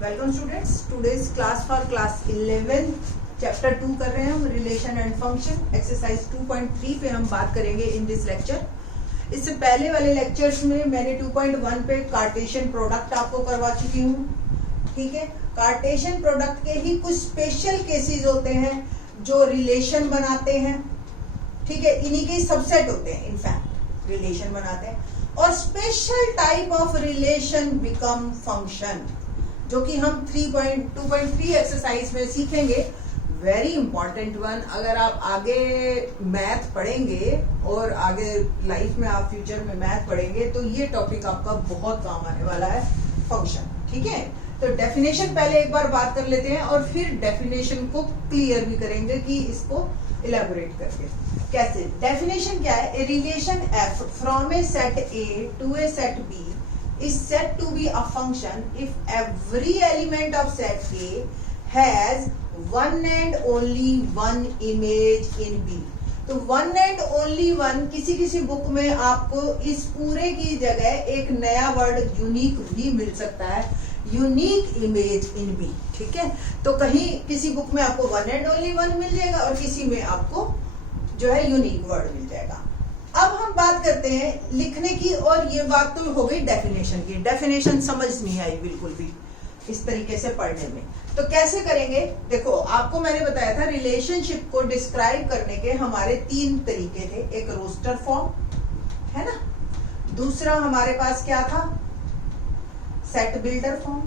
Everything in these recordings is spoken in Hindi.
Welcome students, today's class for class 11 chapter 2 कर रहे हैं हम, रिलेशन एंड फंक्शन। एक्सरसाइज 2.3 पे हम बात करेंगे इन दिस लेक्चर। इससे पहले वाले लेक्चर्स में मैंने 2.1 पे कार्टेशियन प्रोडक्ट आपको करवा चुकी हूँ। ठीक है, कार्टेशियन प्रोडक्ट के ही कुछ स्पेशल केसेस होते हैं जो रिलेशन बनाते हैं। ठीक है, इन्हीं के सबसेट होते हैं, इनफैक्ट रिलेशन बनाते हैं। और special type of relation become function, जो कि हम 3.2.3 एक्सरसाइज में सीखेंगे। Very important one. अगर आप आगे मैथ पढ़ेंगे और आगे लाइफ में आप फ्यूचर में मैथ पढ़ेंगे तो ये टॉपिक आपका बहुत काम आने वाला है, फंक्शन। ठीक है, तो डेफिनेशन पहले एक बार बात कर लेते हैं और फिर डेफिनेशन को क्लियर भी करेंगे कि इसको इलेबोरेट करके कैसे। डेफिनेशन क्या है? A relation f from a set A to a set B is said to be a function if every element of set A has one and only one image in B। तो one and only one, किसी बुक में आपको इस पूरे की जगह एक नया वर्ड यूनिक भी मिल सकता है, यूनिक इमेज इन बी। ठीक है, तो कहीं किसी बुक में आपको वन एंड ओनली वन मिल जाएगा और किसी में आपको जो है यूनिक वर्ड मिल जाएगा। अब हम बात करते हैं लिखने की, और ये बात तो हो गई डेफिनेशन की। डेफिनेशन समझ नहीं आई बिल्कुल भी इस तरीके से पढ़ने में, तो कैसे करेंगे? देखो, आपको मैंने बताया था रिलेशनशिप को डिस्क्राइब करने के हमारे 3 तरीके थे। एक रोस्टर फॉर्म है ना, दूसरा हमारे पास क्या था, सेट बिल्डर फॉर्म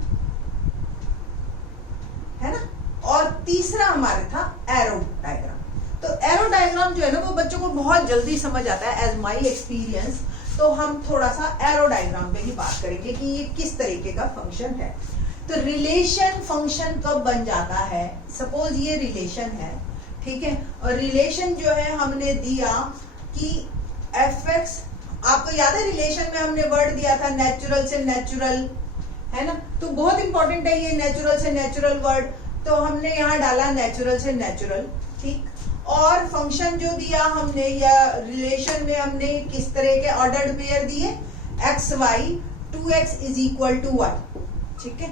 है ना, और तीसरा हमारे था एरो डायग्राम। तो एरो डायग्राम जो है ना वो बच्चों को बहुत जल्दी समझ आता है, एज माई एक्सपीरियंस। तो हम थोड़ा सा एरो डायग्राम पे ही बात करेंगे कि ये किस तरीके का फंक्शन है। तो रिलेशन फंक्शन कब बन जाता है? सपोज ये रिलेशन है, ठीक है, और रिलेशन जो है हमने दिया कि एफ एक्स, आपको याद है रिलेशन में हमने वर्ड दिया था नेचुरल से नेचुरल, है ना। तो बहुत इंपॉर्टेंट है ये नेचुरल से नेचुरल वर्ड, तो हमने यहाँ डाला नेचुरल से नेचुरल। ठीक, और फंक्शन जो दिया हमने, या रिलेशन में हमने किस तरह के ऑर्डर्ड पेयर दिए, x y, 2x is equal to 1। ठीक है,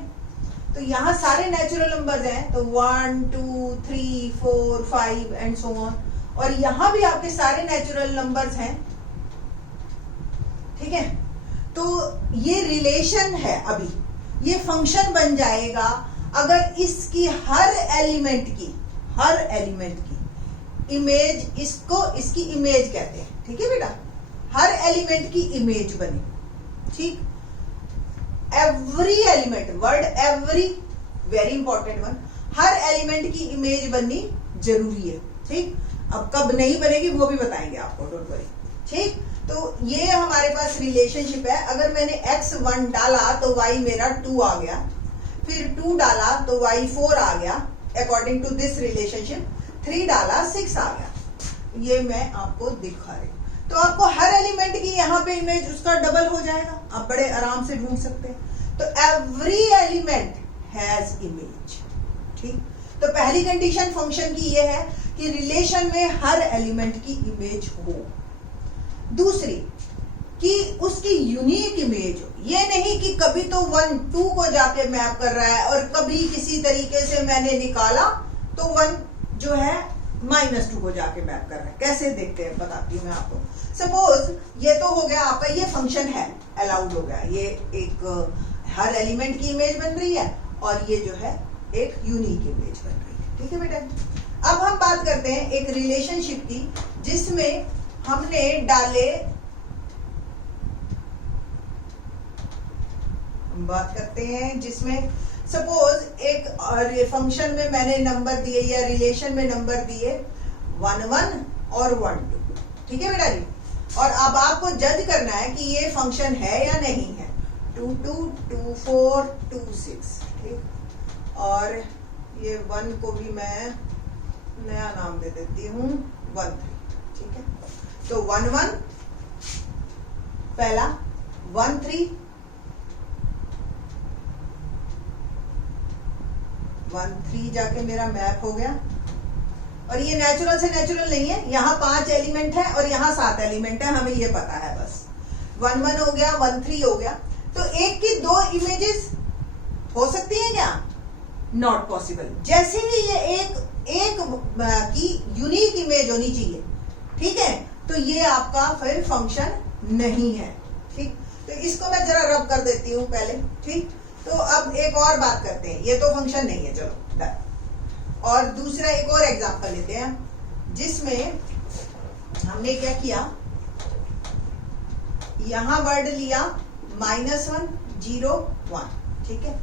तो यहाँ सारे नेचुरल नंबर्स हैं, तो 1 2 3 4 5 एंड सो ऑन, और यहाँ भी आपके सारे नेचुरल नंबर्स हैं। ठीक है, तो ये रिलेशन है। अभी ये फंक्शन बन जाएगा अगर इसकी हर एलिमेंट की इमेज, इसकी इमेज कहते हैं। ठीक है बेटा, हर एलिमेंट की इमेज बनी। ठीक, every element, word every, very important one, हर एलिमेंट की इमेज बननी जरूरी है। ठीक, अब कब नहीं बनेगी वो भी बताएंगे आपको, डोंट वरी। ठीक, तो ये हमारे पास रिलेशनशिप है। अगर मैंने x1 डाला तो y मेरा 2 आ गया, फिर 2 डाला तो y 4 आ गया, अकॉर्डिंग टू दिस रिलेशनशिप। 3 डाला 6 आ गया। ये मैं आपको दिखा रही हूँ। तो आपको हर एलिमेंट की यहाँ पे इमेज उसका डबल हो जाएगा, आप बड़े आराम से ढूंढ सकते हैं। तो एवरी एलिमेंट हैज इमेज। ठीक, तो पहली कंडीशन फंक्शन की ये है कि रिलेशन में हर एलिमेंट की इमेज हो। दूसरी कि उसकी यूनिक इमेज हो, ये नहीं कि कभी तो 1 2 को जाके मैप कर रहा है और कभी किसी तरीके से मैंने निकाला तो 1 जो है -2 को जाके मैप कर रहा है। कैसे देखते हैं बताती हूँ मैं आपको। सपोज ये तो हो गया आपका, ये फंक्शन है, अलाउड हो गया, ये एक हर एलिमेंट की इमेज बन रही है और ये जो है एक यूनिक इमेज बन रही है। ठीक है बेटा, अब हम बात करते हैं एक रिलेशनशिप की जिसमें हमने डाले, हम बात करते हैं जिसमें सपोज एक फंक्शन में मैंने नंबर दिए, या रिलेशन में नंबर दिए 1 1 और 1 2। ठीक है बेटा जी, और अब आपको जज करना है कि ये फंक्शन है या नहीं है। 2 2 2 4 2 6। ठीक, और ये 1 को भी मैं नया नाम दे देती हूँ 1 3। ठीक है, तो 1 1 पहला, 1 3 1 3 जाके मेरा मैप हो गया। और ये नेचुरल से नेचुरल नहीं है, यहाँ 5 एलिमेंट है और यहाँ 7 एलिमेंट है, हमें ये पता है बस। 1 1 हो गया, 1 3 हो गया। तो एक की 2 इमेजेस हो सकती है क्या? Not possible. जैसे ही ये एक की यूनिक इमेज होनी चाहिए, ठीक है, तो ये आपका फिर फंक्शन नहीं है। ठीक, तो इसको मैं जरा रब कर देती हूं पहले। ठीक, तो अब एक और बात करते हैं, ये तो फंक्शन नहीं है, चलो डन। और दूसरा एक और एग्जांपल लेते हैं जिसमें हमने क्या किया, यहां वर्ड लिया -1 0 1, ठीक है,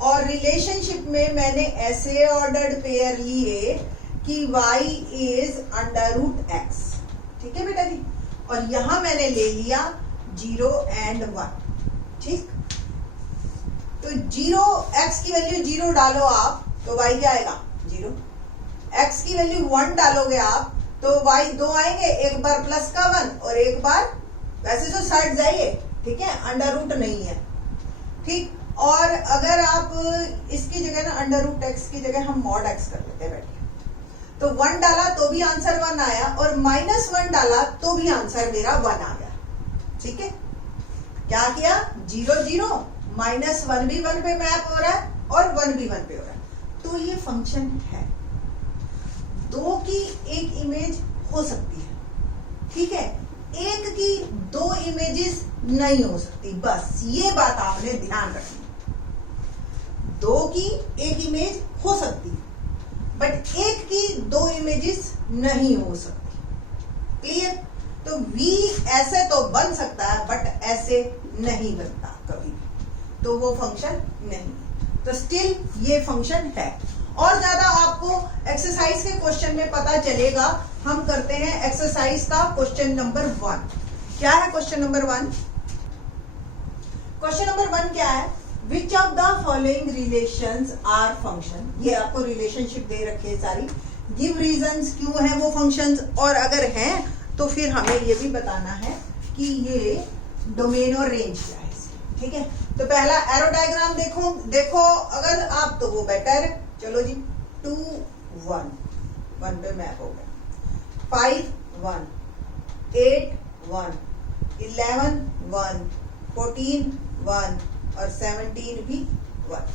और रिलेशनशिप में मैंने ऐसे ऑर्डर्ड पेयर लिए कि y इज √x, ठीक है बेटा जी, और यहां मैंने ले लिया 0 and 1। ठीक, तो 0 x की वैल्यू 0 डालो आप तो y क्या आएगा 0, x की वैल्यू 1 डालोगे आप तो y 2 आएंगे, एक बार प्लस का 1 और एक बार वैसे तो साइड जाइए, ठीक है, अंडर रूट नहीं है। ठीक, और अगर आप इसकी जगह ना √x की जगह हम mod x कर लेते हैं बैठिए, तो 1 डाला तो भी आंसर 1 आया और -1 डाला तो भी आंसर मेरा 1 आ गया। ठीक है, क्या किया, 0 0, -1 भी 1 पे मैप हो रहा है और 1 भी 1 पे हो रहा है, तो ये फंक्शन है। 2 की एक इमेज हो सकती है, ठीक है, एक की 2 इमेजेस नहीं हो सकती, बस ये बात आपने ध्यान रखनी। 2 की एक इमेज हो सकती बट एक की 2 इमेजेस नहीं हो सकती। क्लियर? तो V ऐसे तो बन सकता है बट ऐसे नहीं बनता कभी भी, तो वो फंक्शन नहीं। तो स्टिल ये फंक्शन है। और ज्यादा आपको एक्सरसाइज के क्वेश्चन में पता चलेगा। हम करते हैं एक्सरसाइज का क्वेश्चन नंबर 1। क्या है क्वेश्चन नंबर 1? क्वेश्चन नंबर 1 क्या है, which of the following relations are function. ये आपको रिलेशनशिप दे रखी है सारी, गिव रीजंस क्यों है वो फंक्शंस, और अगर हैं तो फिर हमें ये भी बताना है कि ये डोमेन और रेंज क्या है इसकी। ठीक है, तो पहला एरो डायग्राम देखो अगर आप तो वो बेटर है। चलो जी, 2 1 1 पे मैप हो गया, 5 1 8 1 11 1 14 1 और 17 भी 1।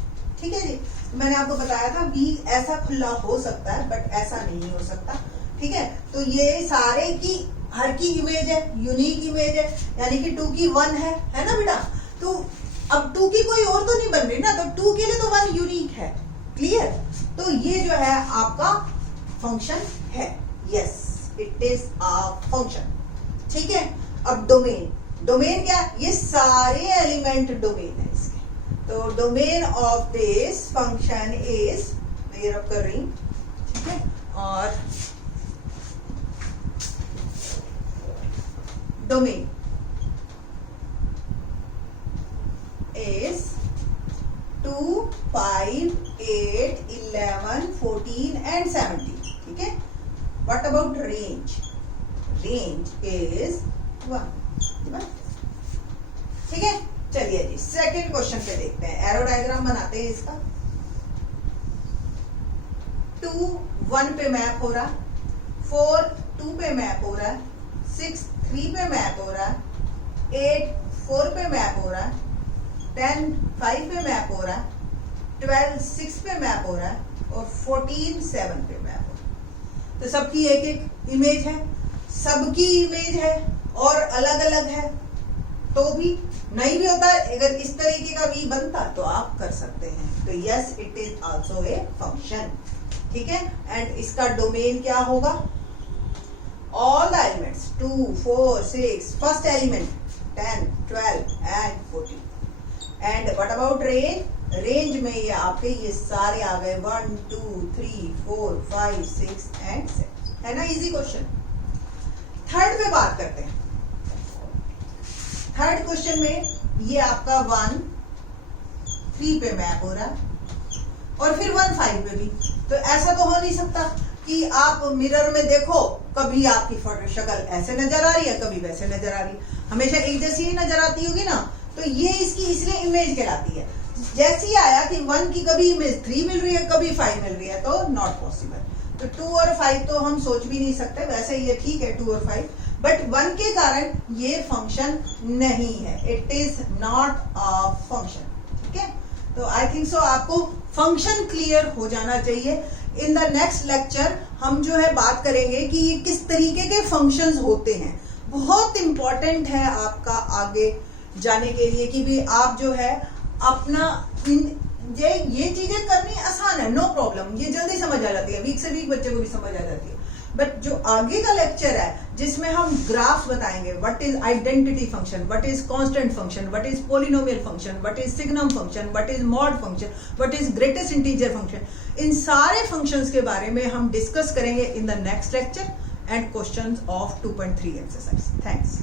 ठीक है जी, मैंने आपको बताया था बी ऐसा खुला हो सकता है बट ऐसा नहीं हो सकता। ठीक है, तो ये सारे की हर की इमेज है, यूनिक इमेज है, यानी कि 2 की 1 है ना बेटा। तो अब 2 की कोई और तो नहीं बन रही ना, तो 2 के लिए तो 1 यूनिक है। क्लियर? तो ये जो है आपका फंक्शन है। Yes, it is a function. ठीक है, अब डोमेन क्या, ये सारे एलिमेंट डोमेन है इसके। तो domain of this function is, मैं ये रब कर रही हूं, ठीक है, और डोमेन इज 2 5 8 11 14 and 17। ठीक है, what about range? Range is 1। ठीक है, चलिए जी सेकंड क्वेश्चन पे देखते हैं। एरो डायग्राम बनाते हैं इसका। 2 1 पे मैप हो रहा, 4 2 पे मैप हो रहा है, 6 3 पे मैप हो रहा है, 8 4 पे मैप हो रहा है, 10 5 पे मैप हो रहा है, 12 6 पे मैप हो रहा है और 14 7 पे मैप हो रहा है। तो सबकी एक एक इमेज है, सबकी इमेज है और अलग अलग है, तो भी नहीं भी होता है। अगर इस तरीके का भी बनता तो आप कर सकते हैं। तो yes, it is also a function. ठीक है, एंड इसका डोमेन क्या होगा? All the elements 2 4 6, first element 10 12 and 14। And what about range? Range में ये आपके ये सारे आ गए 1 2 3 4 5 6 and 7। है ना इजी क्वेश्चन। थर्ड पे बात करते हैं। थर्ड क्वेश्चन में ये आपका 1 3 पे मैप हो रहा है और फिर 1 5 पे भी। तो ऐसा तो हो नहीं सकता कि आप मिरर में देखो, कभी आपकी शक्ल ऐसे नजर आ रही है, कभी वैसे नजर आ रही है, हमेशा एक जैसी ही नजर आती होगी ना। तो ये इसकी इसलिए इमेज कहलाती है। जैसे ही आया कि 1 की कभी इमेज 3 मिल रही है, कभी 5 मिल रही है, तो नॉट पॉसिबल। तो 2 और 5 तो हम सोच भी नहीं सकते। वैसे ये ठीक है 2 और 5, बट 1 के कारण ये फंक्शन नहीं है। It is not a function. ठीक है, तो आई थिंक सो आपको फंक्शन क्लियर हो जाना चाहिए। इन द नेक्स्ट लेक्चर हम जो है बात करेंगे कि ये किस तरीके के फंक्शंस होते हैं। बहुत इंपॉर्टेंट है आपका आगे जाने के लिए कि भी आप जो है अपना ये चीजें करनी आसान है, नो प्रॉब्लम, ये जल्दी समझ आ जाती है, वीक से वीक बच्चे को भी समझ आ जाती है। बट जो आगे का लेक्चर है जिसमें हम ग्राफ बताएंगे, what is identity function, what is constant function, what is polynomial function, what is signum function, what is mod function, what is greatest integer function, इन सारे फंक्शंस के बारे में हम डिस्कस करेंगे in the next lecture and questions of 2.3 exercise. Thanks.